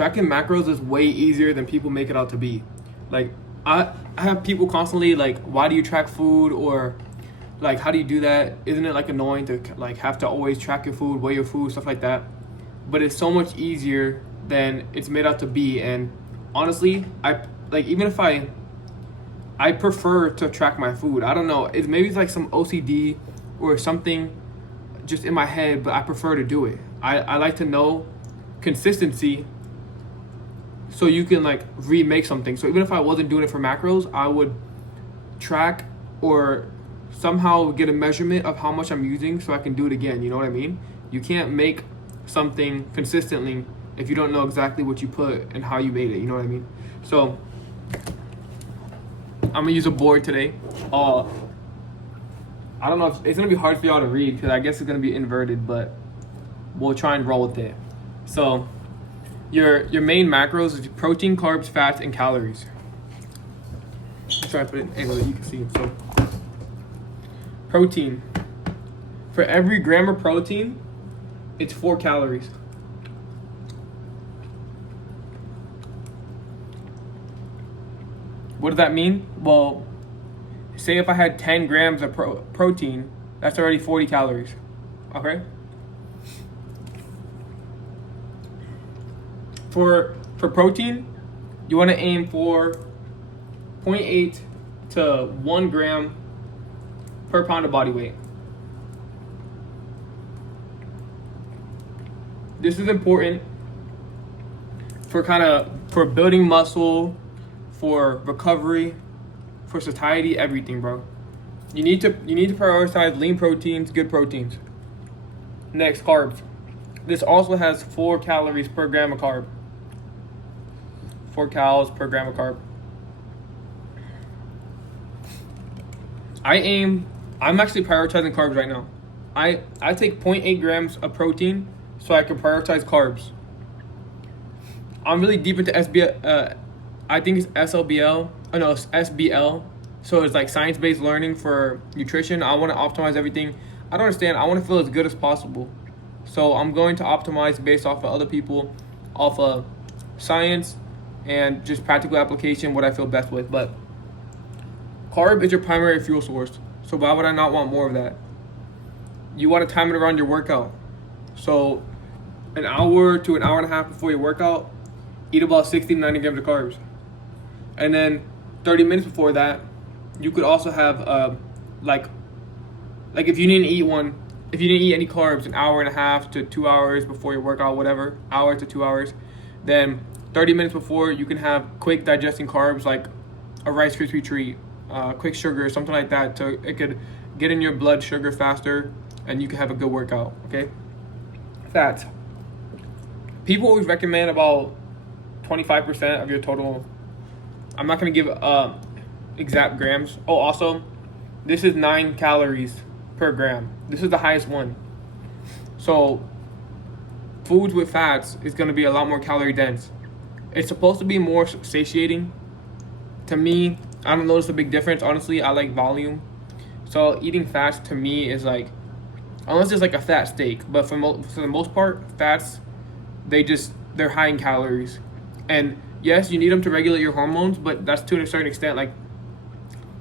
tracking macros is way easier than people make it out to be. Like I have people constantly like, why do you track food, or like, how do you do that? Isn't it like annoying to like have to always track your food, weigh your food, stuff like that? But it's so much easier than it's made out to be. And honestly, I like, even if I prefer to track my food. I don't know. Maybe it's like some OCD or something just in my head, but I prefer to do it. I like to know consistency so you can like remake something. So even if I wasn't doing it for macros, I would track or somehow get a measurement of how much I'm using so I can do it again. You know what I mean? You can't make something consistently if you don't know exactly what you put and how you made it. You know what I mean? So I'm gonna use a board today. I don't know if it's gonna be hard for y'all to read because I guess it's gonna be inverted, but we'll try and roll with it. So your main macros is protein, carbs, fats, and calories. Let's try to put it in an angle that you can see it. So protein. For every gram of protein, it's 4 calories. What does that mean? Well, say if I had 10 grams of protein, that's already 40 calories. Okay? For protein, you want to aim for 0.8 to 1 gram per pound of body weight. This is important for building muscle, for recovery, for satiety, everything, bro. You need to prioritize lean proteins, good proteins. Next, carbs. This also has 4 calories per gram of carb. 4 calories per gram of carb. I'm actually prioritizing carbs right now. I take 0.8 grams of protein so I can prioritize carbs. I'm really deep into I think it's SLBL. Oh no, it's SBL. So it's like science-based learning for nutrition. I want to optimize everything. I don't understand. I want to feel as good as possible. So I'm going to optimize based off of other people, off of science and just practical application, what I feel best with. But carb is your primary fuel source. So why would I not want more of that? You want to time it around your workout. So an hour to an hour and a half before your workout, eat about 60 to 90 grams of carbs. And then 30 minutes before that, you could also have like if you didn't eat any carbs an hour and a half to 2 hours before your workout, whatever, hour to 2 hours, then 30 minutes before you can have quick digesting carbs like a Rice Krispie treat, quick sugar, something like that, so it could get in your blood sugar faster and you can have a good workout. Okay. Fats. People always recommend about 25% of your total. I'm not going to give exact grams. Oh, also, this is 9 calories per gram. This is the highest one. So foods with fats is going to be a lot more calorie dense. It's supposed to be more satiating. To me, I don't notice a big difference. Honestly, I like volume. So eating fats to me is like, unless it's like a fat steak, but for the most part, fats, they're high in calories. And yes, you need them to regulate your hormones, but that's to a certain extent. Like,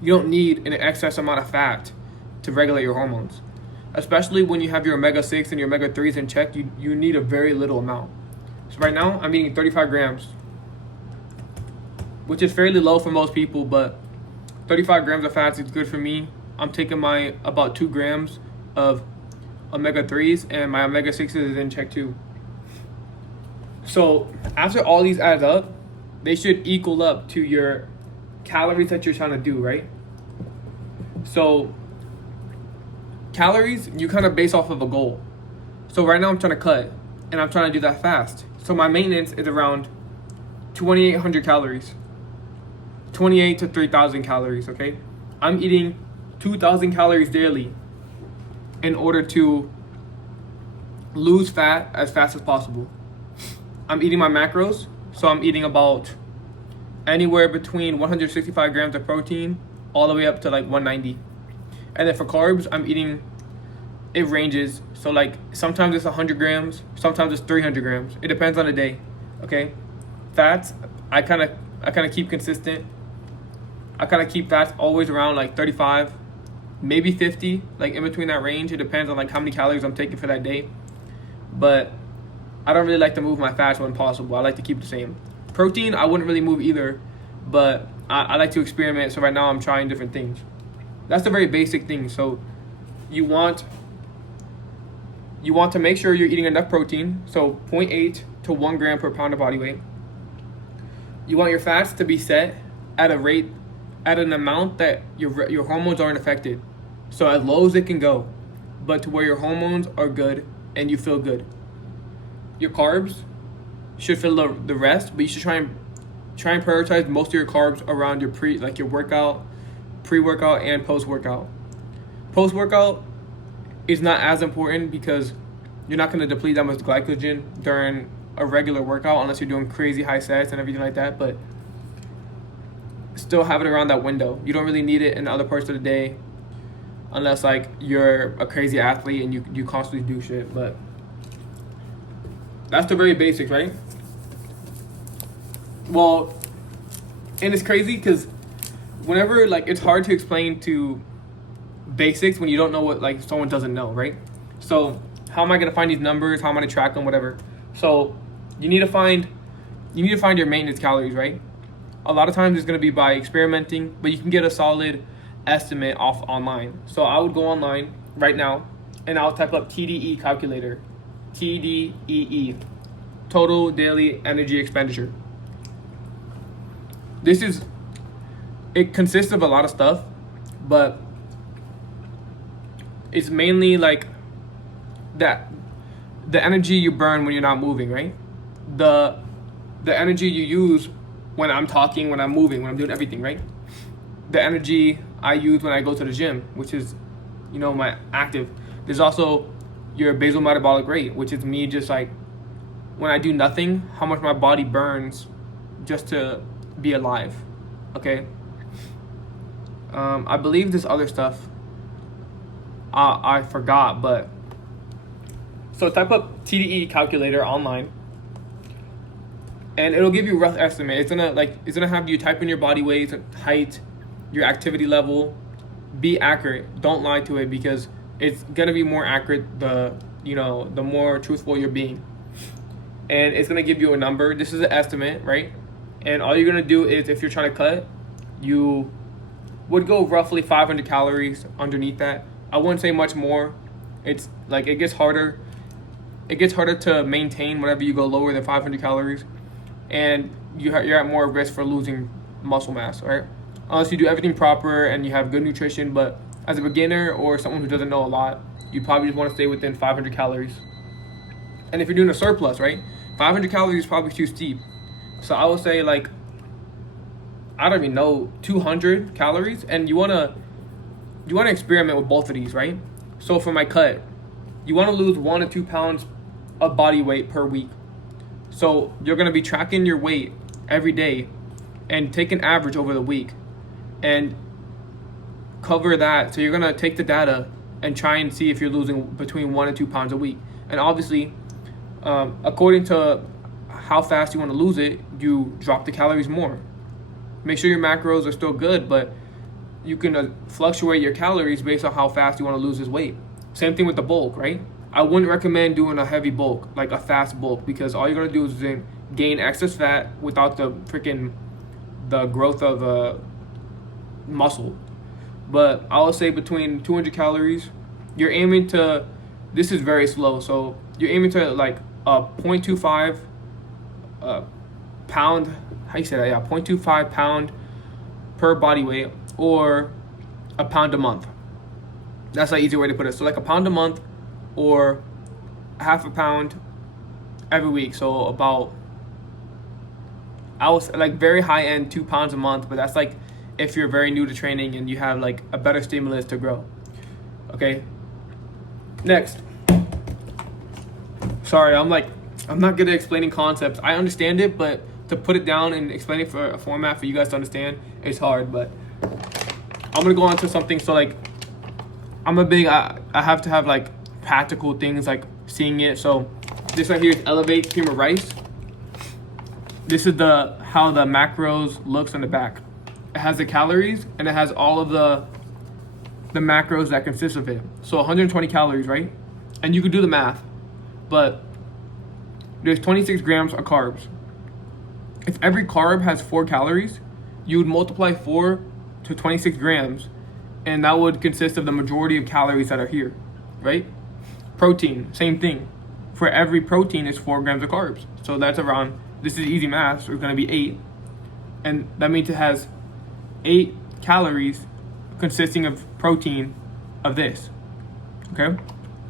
you don't need an excess amount of fat to regulate your hormones. Especially when you have your omega-6 and your omega-3s in check, you need a very little amount. So right now, I'm eating 35 grams, which is fairly low for most people, but 35 grams of fats is good for me. I'm taking my about 2 grams of omega-3s, and my omega-6s is in check too. So after all these adds up, they should equal up to your calories that you're trying to do, right? So calories, you kind of base off of a goal. So right now I'm trying to cut, and I'm trying to do that fast. So my maintenance is around 2,800 calories. 28 to 3,000 calories, okay? I'm eating 2,000 calories daily in order to lose fat as fast as possible. I'm eating my macros, so I'm eating about anywhere between 165 grams of protein all the way up to like 190. And then for carbs, I'm eating, it ranges. So like sometimes it's 100 grams, sometimes it's 300 grams. It depends on the day, okay? Fats, I kind of keep consistent. I kind of keep fats always around like 35, maybe 50, like in between that range. It depends on like how many calories I'm taking for that day. But I don't really like to move my fats when possible. I like to keep the same. Protein, I wouldn't really move either, but I like to experiment. So right now I'm trying different things. That's the very basic thing. So you want to make sure you're eating enough protein. So 0.8 to 1 gram per pound of body weight. You want your fats to be set at an amount that your hormones aren't affected. So as low as it can go, but to where your hormones are good and you feel good. Your carbs should fill the rest, but you should try and prioritize most of your carbs around your workout, pre-workout, and post-workout. Post-workout is not as important because you're not going to deplete that much glycogen during a regular workout unless you're doing crazy high sets and everything like that, but still have it around that window. You don't really need it in other parts of the day unless like you're a crazy athlete and you constantly do shit, but that's the very basics, right? Well, and it's crazy because whenever like it's hard to explain to basics when you don't know what like someone doesn't know, right? So how am I gonna find these numbers? How am I gonna track them? Whatever. So you need to find your maintenance calories, right? A lot of times it's gonna be by experimenting, but you can get a solid estimate off online. So I would go online right now and I'll type up TDE calculator. TDEE, total daily energy expenditure. It consists of a lot of stuff, but it's mainly like that the energy you burn when you're not moving, right? The energy you use when I'm talking, when I'm moving, when I'm doing everything, right? The energy I use when I go to the gym, which is, my active. There's also your basal metabolic rate, which is me just like when I do nothing, how much my body burns just to be alive. Okay. I believe this other stuff I forgot, but so type up TDE calculator online and it'll give you a rough estimate. It's gonna have you type in your body weight, height, your activity level. Be accurate. Don't lie to it because it's gonna be more accurate the more truthful you're being. And it's gonna give you a number. This is an estimate, right? And all you're gonna do is if you're trying to cut, you would go roughly 500 calories underneath that. I wouldn't say much more. It's like it gets harder to maintain whenever you go lower than 500 calories, and you're at more risk for losing muscle mass, right? Unless you do everything proper and you have good nutrition. But as a beginner or someone who doesn't know a lot, you probably just want to stay within 500 calories. And if you're doing a surplus, right, 500 calories is probably too steep. So I would say like, I don't even know, 200 calories. And you wanna experiment with both of these, right? So for my cut, you want to lose 1 to 2 pounds of body weight per week. So you're gonna be tracking your weight every day and take an average over the week and cover that. So you're gonna take the data and try and see if you're losing between 1 and 2 pounds a week. And obviously, according to how fast you want to lose it, you drop the calories more. Make sure your macros are still good, but you can fluctuate your calories based on how fast you want to lose this weight. Same thing with the bulk, right? I wouldn't recommend doing a heavy bulk, like a fast bulk, because all you're gonna do is then gain excess fat without the growth of muscle. But I would say between 200 calories, you're aiming to, this is very slow, so you're aiming to like a 0.25 pound, how you say that? Yeah, 0.25 pound per body weight, or a pound a month. That's an easy way to put it. So like a pound a month or half a pound every week. So about, I was like very high end 2 pounds a month, but that's like if you're very new to training and you have like a better stimulus to grow. Okay. Next. Sorry, I'm not good at explaining concepts. I understand it, but to put it down and explain it for a format for you guys to understand, it's hard. But I'm gonna go on to something. So like, I have to have like practical things, like seeing it. So this right here is Elevate Cream of Rice. this is the how the macros looks on the back. It has the calories and it has all of the macros that consist of it. So 120 calories, right? And you could do the math, but there's 26 grams of carbs. If every carb has 4 calories, you would multiply 4 to 26 grams, and that would consist of the majority of calories that are here, right? Protein, same thing. For every protein is 4 grams of carbs. So that's around, this is easy math, so it's gonna be 8. And that means it has 8 calories consisting of protein of this, okay?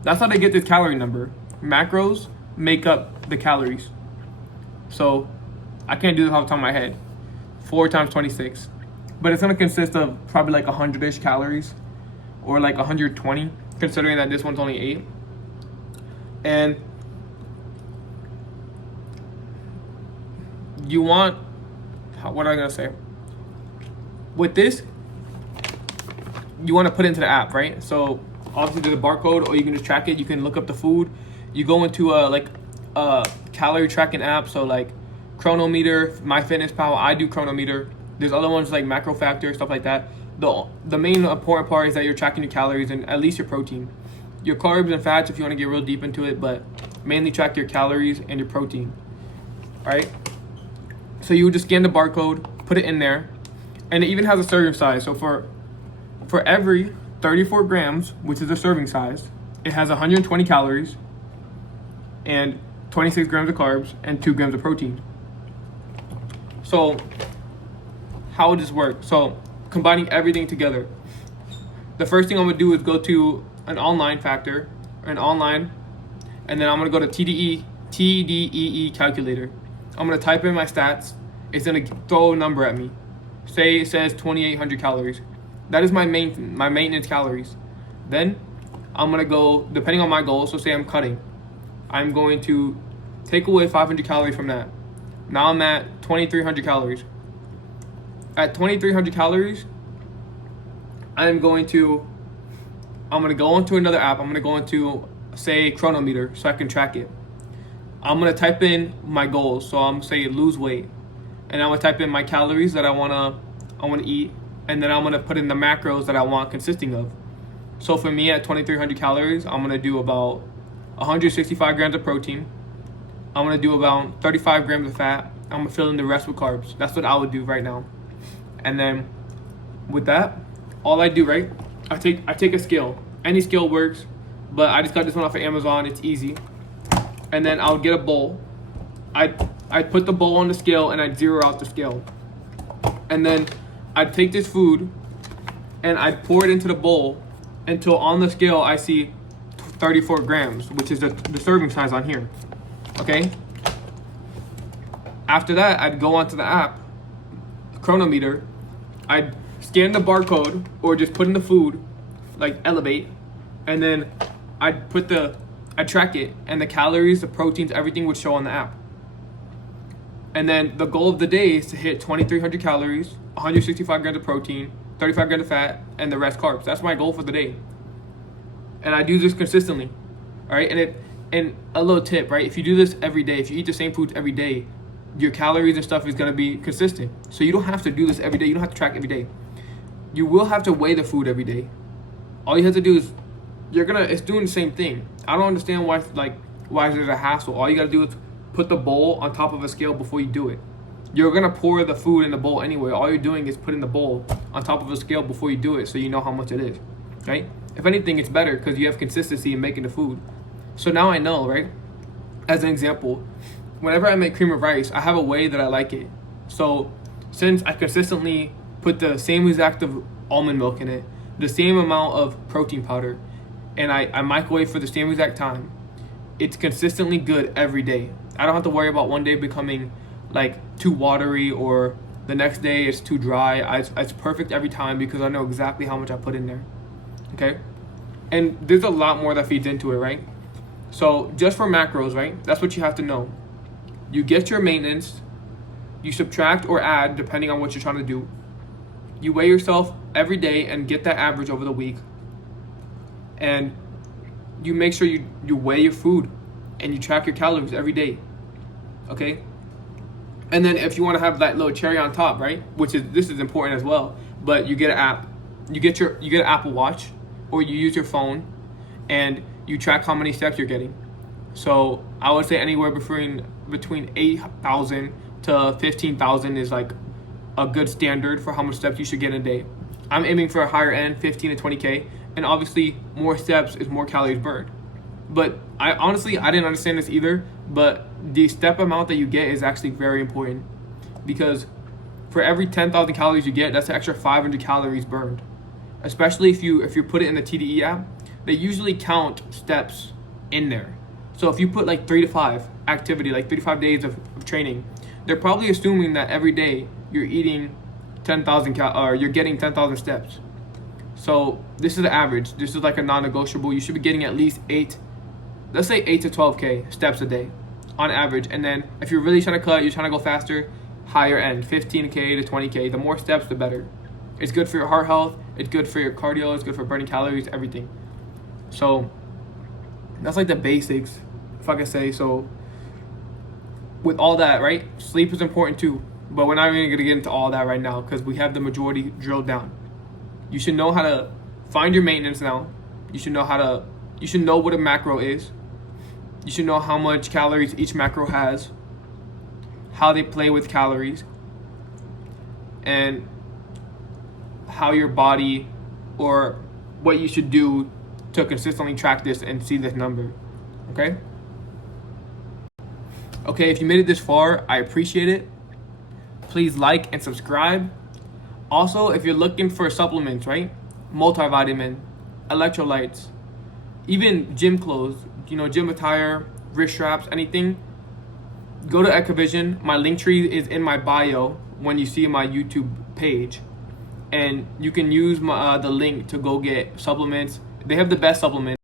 That's how they get this calorie number. Macros make up the calories. So I can't do this off the top of my head. 4 times 26. But it's gonna consist of probably like 100-ish calories or like 120, considering that this one's only 8. And you want, what am I gonna say? With this, you want to put it into the app, right? So obviously there's a barcode, or you can just track it. You can look up the food. You go into a calorie tracking app. So like Chronometer, MyFitnessPal. I do Chronometer. There's other ones like MacroFactor, stuff like that. The main important part is that you're tracking your calories and at least your protein. Your carbs and fats if you want to get real deep into it, but mainly track your calories and your protein, right? So you would just scan the barcode, put it in there, and it even has a serving size. So for every 34 grams, which is the serving size, it has 120 calories and 26 grams of carbs and 2 grams of protein. So how would this work? So combining everything together, the first thing I'm gonna do is go to an online factor, and then I'm gonna go to TDEE calculator. I'm gonna type in my stats. It's gonna throw a number at me. Say it says 2,800 calories. That is my maintenance calories. Then I'm gonna go, depending on my goal, so say I'm cutting, I'm going to take away 500 calories from that. Now I'm at 2,300 calories. At 2,300 calories, I'm gonna go into another app. I'm gonna go into, say, Chronometer, so I can track it. I'm gonna type in my goals, so I'm say lose weight, and I'm gonna type in my calories that I wanna eat, and then I'm gonna put in the macros that I want consisting of. So for me at 2,300 calories, I'm gonna do about 165 grams of protein. I'm gonna do about 35 grams of fat. I'm gonna fill in the rest with carbs. That's what I would do right now. And then with that, all I do, right? I take a scale. Any scale works, but I just got this one off of Amazon. It's easy. And then I'll get a bowl. I'd put the bowl on the scale and I'd zero out the scale. And then I'd take this food and I'd pour it into the bowl until on the scale I see 34 grams, which is the serving size on here. Okay? After that, I'd go onto the app, Chronometer. I'd scan the barcode or just put in the food, like Elevate, and then I'd track it, and the calories, the proteins, everything would show on the app. And then the goal of the day is to hit 2,300 calories, 165 grams of protein, 35 grams of fat, and the rest carbs. That's my goal for the day. And I do this consistently, all right? And a little tip, right? If you do this every day, if you eat the same foods every day, your calories and stuff is gonna be consistent. So you don't have to do this every day. You don't have to track every day. You will have to weigh the food every day. All you have to do is, it's doing the same thing. I don't understand why there's a hassle. All you gotta do is put the bowl on top of a scale before you do it. You're gonna pour the food in the bowl anyway. All you're doing is putting the bowl on top of a scale before you do it, so you know how much it is, right? If anything, it's better because you have consistency in making the food. So now I know, right? As an example, whenever I make cream of rice, I have a way that I like it. So since I consistently put the same exact of almond milk in it, the same amount of protein powder, and I microwave for the same exact time, it's consistently good every day. I don't have to worry about one day becoming like too watery or the next day it's too dry. It's perfect every time because I know exactly how much I put in there, okay? And there's a lot more that feeds into it, right? So just for macros, right? That's what you have to know. You get your maintenance, you subtract or add depending on what you're trying to do. You weigh yourself every day and get that average over the week. And you make sure you weigh your food and you track your calories every day. Okay? And then if you want to have that little cherry on top, right? This is important as well. But you get an app, you get an Apple Watch, or you use your phone, and you track how many steps you're getting. So I would say anywhere between 8,000 to 15,000 is like a good standard for how much steps you should get in a day. I'm aiming for a higher end, 15 to 20K, and obviously more steps is more calories burned. But I didn't understand this either, but the step amount that you get is actually very important, because for every 10,000 calories you get, that's an extra 500 calories burned. Especially if you put it in the TDE app, they usually count steps in there. So if you put like 3 to 5 activity, like 3 to 5 days of training, they're probably assuming that every day you're eating 10,000 or you're getting 10,000 steps. So this is the average. This is like a non-negotiable. You should be getting at least 8, let's say 8 to 12K steps a day on average. And then if you're really trying to cut, you're trying to go faster, higher end, 15K to 20K. The more steps, the better. It's good for your heart health. It's good for your cardio. It's good for burning calories, everything. So that's like the basics, if I can say. So with all that, right? Sleep is important too. But we're not even going to get into all that right now because we have the majority drilled down. You should know how to find your maintenance now. You should know what a macro is. You should know how much calories each macro has, how they play with calories, and how your body, or what you should do to consistently track this and see this number. Okay? Okay, if you made it this far, I appreciate it. Please like and subscribe. Also, if you're looking for supplements, right? Multivitamin, electrolytes, even gym clothes, gym attire, wrist straps, anything, go to Ecovision. My link tree is in my bio when you see my YouTube page. And you can use the link to go get supplements. They have the best supplements.